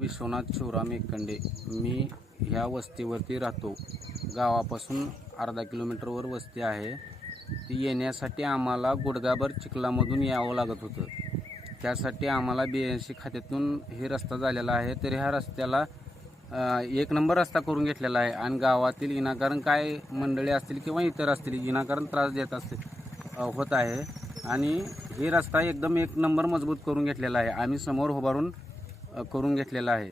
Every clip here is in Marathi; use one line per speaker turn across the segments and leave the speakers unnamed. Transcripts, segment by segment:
विश्वनाथ शिवराम एकंडे. मी ह्या वस्तीवरती राहतो. गावापासून अर्धा किलोमीटरवर वस्ती आहे. ती येण्यासाठी आम्हाला गुडगाभर चिखलामधून यावं लागत होतं. त्यासाठी आम्हाला बी एन सी खात्यातून हे रस्ता झालेला आहे. तर ह्या रस्त्याला एक नंबर रस्ता करून घेतलेला आहे. आणि गावातील विनाकारण काय मंडळी असतील किंवा इतर असतील विनाकारण त्रास देत असतील होत आहे. आणि हे रस्ता एकदम एक नंबर मजबूत करून घेतलेला आहे. आम्ही समोर उभारून करून घेतलेला आहे.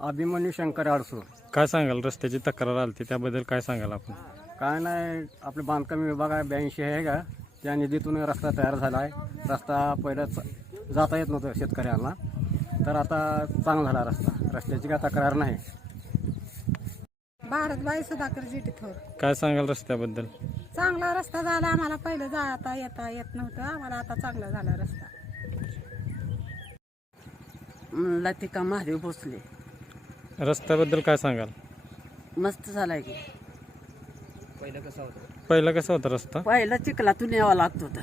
अभिमन्यू शंकर आडसूर
काय सांगाल? रस्त्याची तक्रार आली त्याबद्दल काय सांगाल आपण?
काय नाही आपलं बांधकाम विभाग आहे ब्याऐंशी आहे का? त्या निधीतून रस्ता तयार झाला आहे. रस्ता पहिलं च- जाता येत नव्हतं शेतकऱ्यांना. तर आता चांगला झाला रस्ता. रस्त्याची काय तक्रार नाही.
भारतबाई सुधाकर जिटी थोर.
काय सांगाल रस्त्याबद्दल?
चांगला रस्ता झाला आम्हाला पहिलं जाता येता येत नव्हतं. आम्हाला आता चांगला झाला रस्ता.
लतिका महादेव भोसले.
रस्त्याबद्दल काय सांगाल?
मस्त झालाय की.
पहिला कसा होता रस्ता?
पहिला चिखलातून यावं लागत होतं.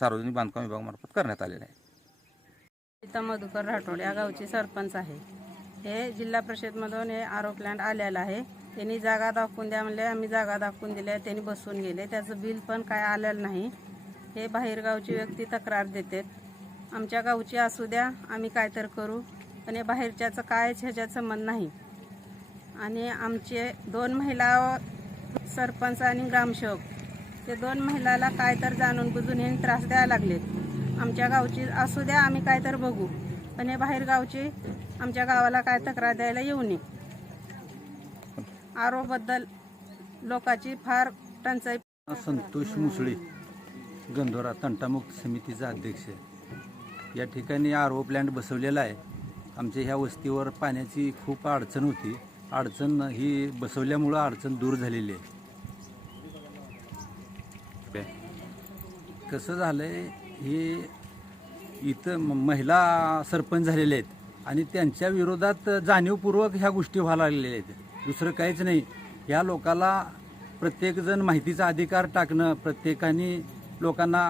सार्वजनिक बांधकाम विभागामार्फत करण्यात आलेलं आहे.
सीता मधुकर राठोड या गावची सरपंच आहे. हे जिल्हा परिषदमधून हे आरो प्लॅन्ट आलेला आहे. त्यांनी जागा दाखवून द्या म्हणले आम्ही जागा दाखवून दिल्या त्यांनी बसून गेले. त्याचं बिल पण काय आलेलं नाही. हे बाहेरगावची व्यक्ती तक्रार देतात. आमच्या गावची असू द्या आम्ही काय तर करू पण हे बाहेरच्याचं कायच ह्याच्यात संबंध नाही. आणि आमचे दोन महिला सरपंच आणि ग्रामसेवक ते दोन महिलाला काय तर जाणून बुजून हे त्रास द्यायला लागलेत आमच्या गावची असू द्या आम्ही काय तर बघू. पण हे बाहेर गावची आमच्या गावाला काय तक्रार द्यायला येऊ नये. आरोबद्दल लोकांची फार टंचाई.
संतोष मुसळे गंधोरा तंटामुक्त समितीचा अध्यक्ष या ठिकाणी आर ओ प्लॅन्ट बसवलेला आहे. आमच्या ह्या वस्तीवर पाण्याची खूप अडचण होती. अडचण ही बसवल्यामुळं अडचण दूर झालेली आहे. कसं झालं आहे हे इथं महिला सरपंच झालेले आहेत आणि त्यांच्या विरोधात जाणीवपूर्वक ह्या गोष्टी व्हायला लागलेल्या आहेत. दुसरं काहीच नाही. ह्या लोकाला प्रत्येकजण माहितीचा अधिकार टाकणं प्रत्येकाने लोकांना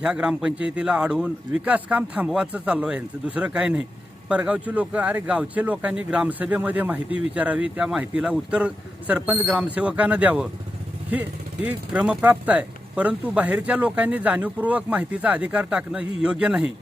ह्या ग्रामपंचायतीला अडवून विकास काम थांबवायचं चाललं आहे यांचं दुसरं काही नाही. परगावची लोक अरे गावचे लोकांनी ग्रामसभेमध्ये माहिती विचारावी त्या माहितीला उत्तर सरपंच ग्रामसेवकानं द्यावं. ही ही क्रमप्राप्त आहे. परंतु बाहेरच्या लोकांनी जाणीवपूर्वक माहितीचा अधिकार टाकणं ही योग्य नाही.